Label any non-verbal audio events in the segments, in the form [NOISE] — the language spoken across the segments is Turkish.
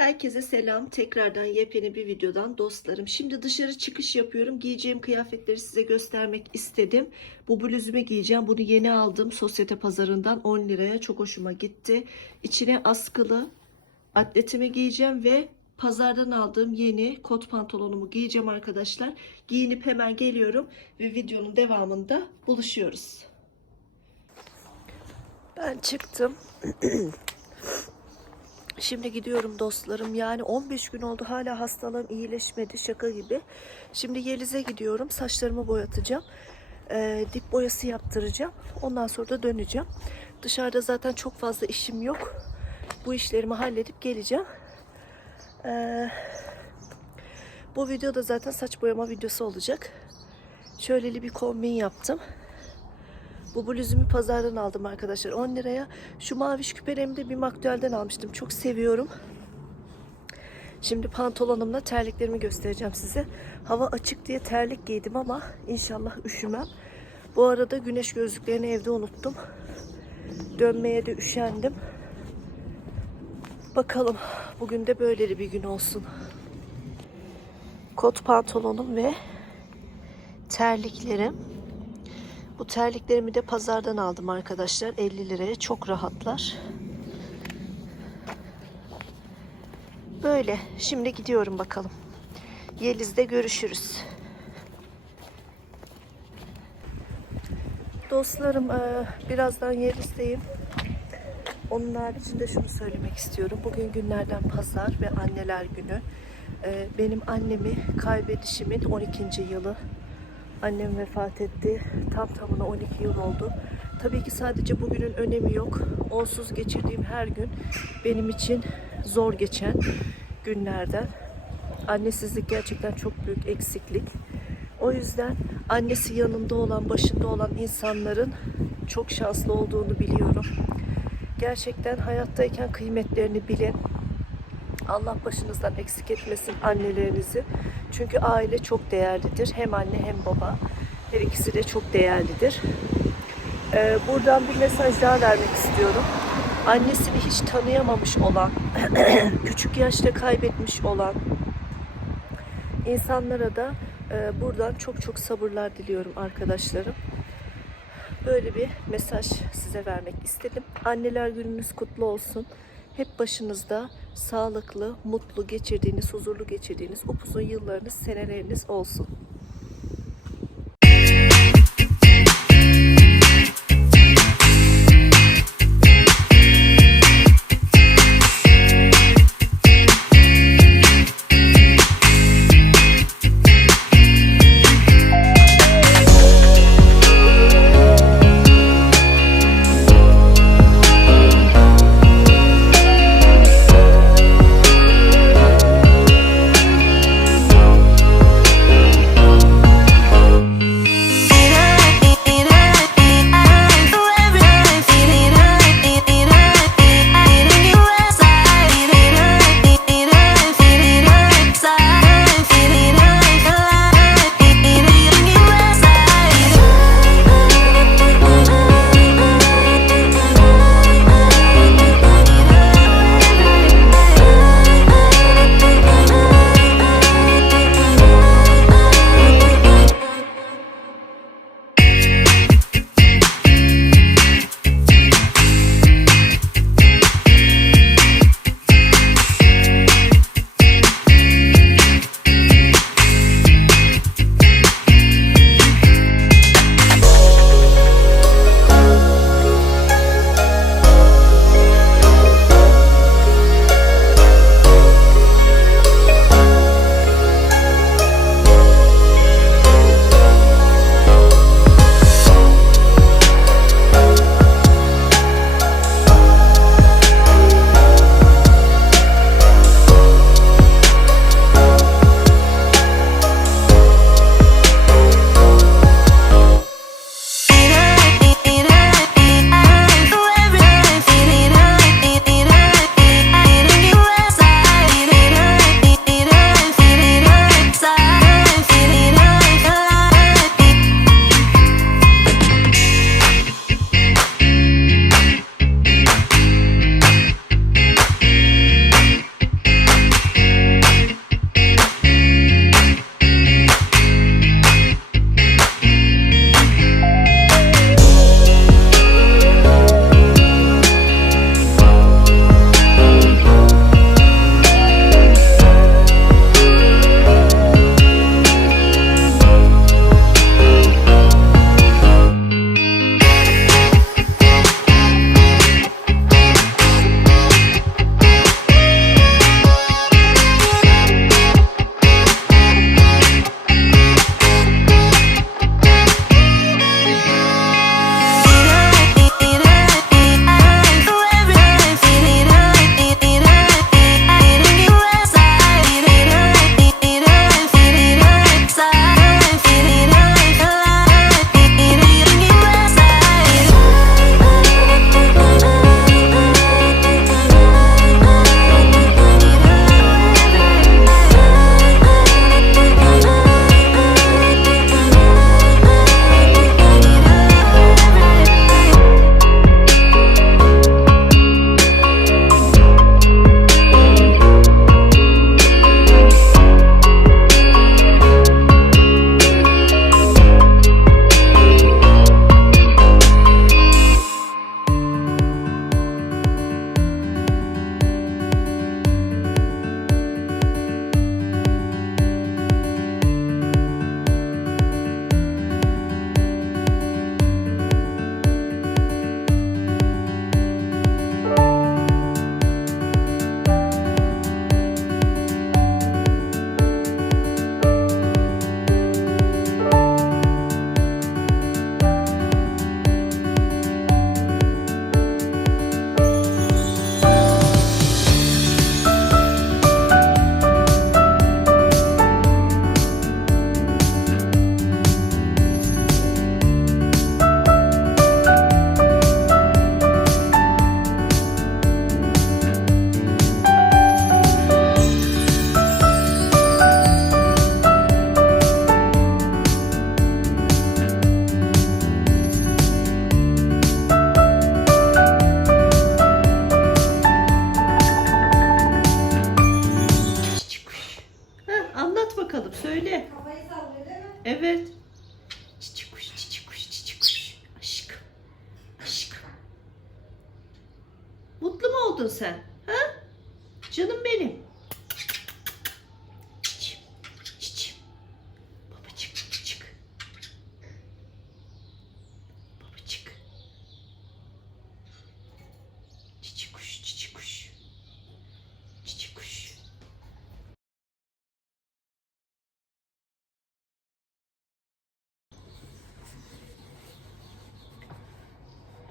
Herkese selam. Tekrardan yepyeni bir videodan dostlarım. Şimdi dışarı çıkış yapıyorum. Giyeceğim kıyafetleri size göstermek istedim. Bu bluzumu giyeceğim. Bunu yeni aldım. Sosyete pazarından 10 liraya. Çok hoşuma gitti. İçine askılı atletimi giyeceğim ve pazardan aldığım yeni kot pantolonumu giyeceğim arkadaşlar. Giyinip hemen geliyorum ve videonun devamında buluşuyoruz. Ben çıktım. [CLEARS THROAT] Şimdi gidiyorum dostlarım. Yani 15 gün oldu hala hastalığım iyileşmedi şaka gibi. Şimdi Yeliz'e gidiyorum. Saçlarımı boyatacağım. Ee, dip boyası yaptıracağım. Ondan sonra da döneceğim. Dışarıda zaten çok fazla işim yok. Bu işlerimi halledip geleceğim. Ee, bu videoda zaten saç boyama videosu olacak. Şöyleli bir kombin yaptım. Bu bluzumu pazardan aldım arkadaşlar 10 liraya. Şu maviş küpelerimi de bir maktüelden almıştım. Çok seviyorum. Şimdi pantolonumla terliklerimi göstereceğim size. Hava açık diye terlik giydim ama inşallah üşümem. Bu arada güneş gözlüklerini evde unuttum. Dönmeye de üşendim. Bakalım bugün de böyleli bir gün olsun. Kot pantolonum ve terliklerim. Bu terliklerimi de pazardan aldım arkadaşlar. 50 liraya çok rahatlar. Böyle. Şimdi gidiyorum bakalım. Yeliz'de görüşürüz. Dostlarım eee, birazdan Yeliz'deyim. Onun haricinde şunu söylemek istiyorum. Bugün günlerden pazar ve anneler günü. Eee, Benim annemi kaybedişimin 12. yılı. Annem vefat etti. Tam tamına 12 yıl oldu. Tabii ki sadece bugünün önemi yok. Onsuz geçirdiğim her gün benim için zor geçen günlerden. Annesizlik gerçekten çok büyük eksiklik. O yüzden annesi yanında olan, başında olan insanların çok şanslı olduğunu biliyorum. Gerçekten hayattayken kıymetlerini bilin. Allah başınızdan eksik etmesin annelerinizi. Çünkü aile çok değerlidir. Hem anne hem baba. Her ikisi de çok değerlidir. Ee, buradan bir mesaj daha vermek istiyorum. Annesini hiç tanıyamamış olan, [CLEARS THROAT] küçük yaşta kaybetmiş olan insanlara da e, buradan çok çok sabırlar diliyorum arkadaşlarım. Böyle bir mesaj size vermek istedim. Anneler gününüz kutlu olsun. Hep başınızda sağlıklı, mutlu geçirdiğiniz, huzurlu geçirdiğiniz upuzun yıllarınız, seneleriniz olsun.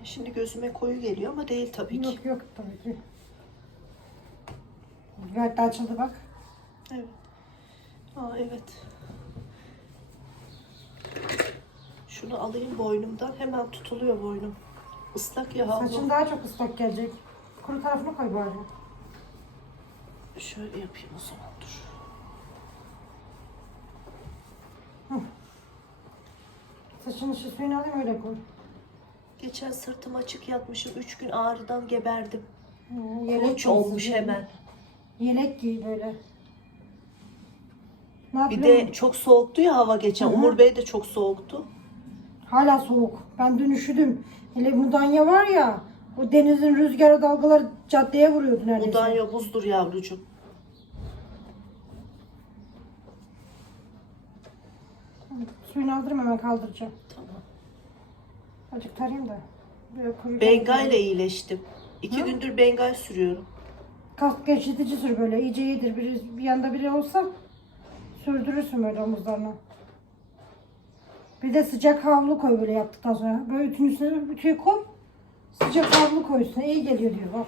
Şimdi gözüme koyu geliyor ama değil tabii ki. Yok yok tabii ki. Gayet de açıldı bak. Evet. Aa evet. Şunu alayım boynumdan. Hemen tutuluyor boynum. Islak ya havlu. Saçın daha çok ıslak gelecek. Kuru tarafını koy bari. Şöyle yapayım o zaman dur. Saçını şu suyunu alayım öyle koy. Geçen sırtım açık yatmışım. Üç gün ağrıdan geberdim. Hı, giy, olmuş hemen. Yelek giy böyle. Ne Bir de çok soğuktu ya hava geçen. Hı hı. Umur Bey de çok soğuktu. Hala soğuk. Ben dün üşüdüm. Hele Mudanya var ya, o denizin rüzgarı dalgaları caddeye vuruyordu neredeyse. Mudanya buzdur yavrucuğum. Suyunu aldırım hemen kaldıracağım. Tamam. Azıcık tarayayım da. Böyle kuru Bengay ile iyileştim. İki Hı? gündür Bengay sürüyorum. Kas gevşetici sür böyle. iyice yedir. Bir, bir yanda biri olsa sürdürürsün böyle omuzlarına. Bir de sıcak havlu koy böyle yaptıktan sonra. Böyle ütünün üstüne ütüyü koy. Sıcak havlu koy üstüne. iyi geliyor diyor bak.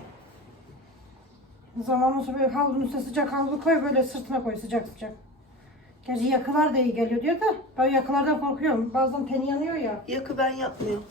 Zamanla sonra böyle havlunun üstüne sıcak havlu koy böyle sırtına koy sıcak sıcak. Gerçi yakılar da iyi geliyor diyor da ben yakılardan korkuyorum. Bazen teni yanıyor ya. Yakı ben yapmıyorum.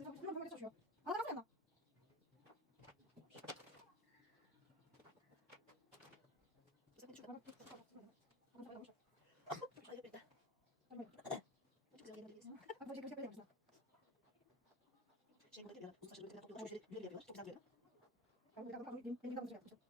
Надо zrobić, mam wymaga coś od. Ale na pewno. Şey, bu da bir yana. Ustaşları böyle bir yana. Çok güzel bir yana. Çok güzel bir yana. Ben bu yana bakıyorum. Benim bir yana dışarı yapmıştım.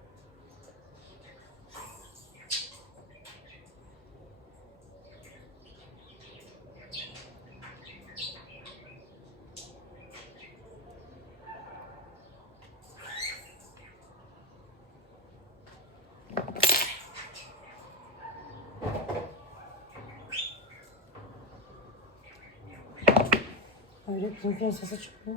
Öyle pırpır sesi çıkıyor.